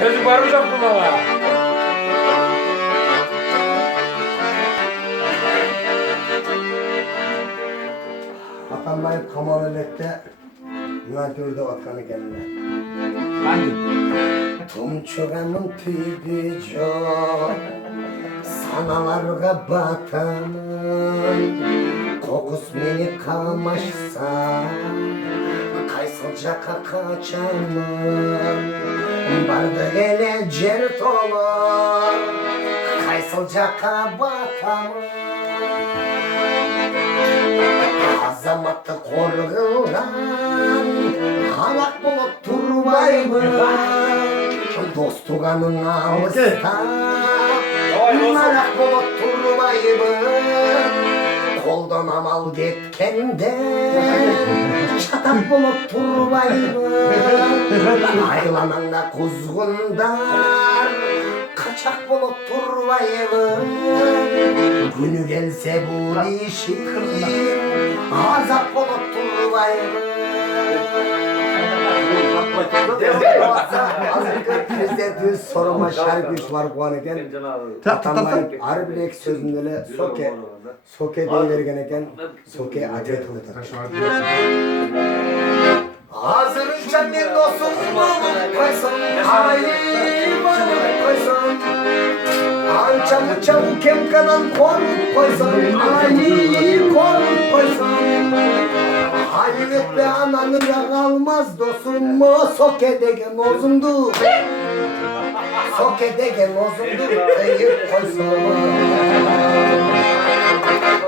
Çocuk varmış aklına var. Atanmayıp kamalelette Yunancı'da vatanı kendine. Hangi? Tumçuğanın tipi çok Sanalarga batanın Kokus beni kamaşsa Kaysılca kakaçanın Barda gele cert olur Kaysılca kabatamın Azamatı korgulgan Halak bulup turbayım Dostuğanın ağızda Malak bulup turbayım Koldan amal getkende Çatak bulup turbayım Aylananda kuzgundar Kaçak bulup turbayım Günü gelse bu işim Azap bulup turbayım Bizde düz soruma şarkı var bu aneken Atanmayıp harbilek sözünde soke deyivergen eken soke adet olur Hazır cennet dostum bulup koysun Hayır bulup koysun Anca muça kemkadan korup koysun Hayır korup koysun Hayret be ananı yakalmaz dostum o soke degen ozumdu Soke degen ozumdu Eyüp koysun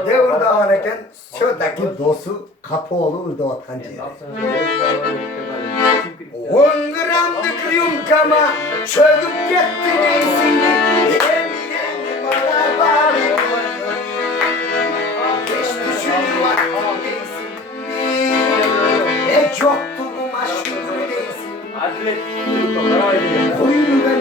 Devrda varken şuradaki dostu kapı olur da vatancı 10 gramlık yumkama çöküp gitti neysin Yemin bana bari Geç düşün vaktin neysin Hiç yoktu bu maşhur değilsin Koyun ben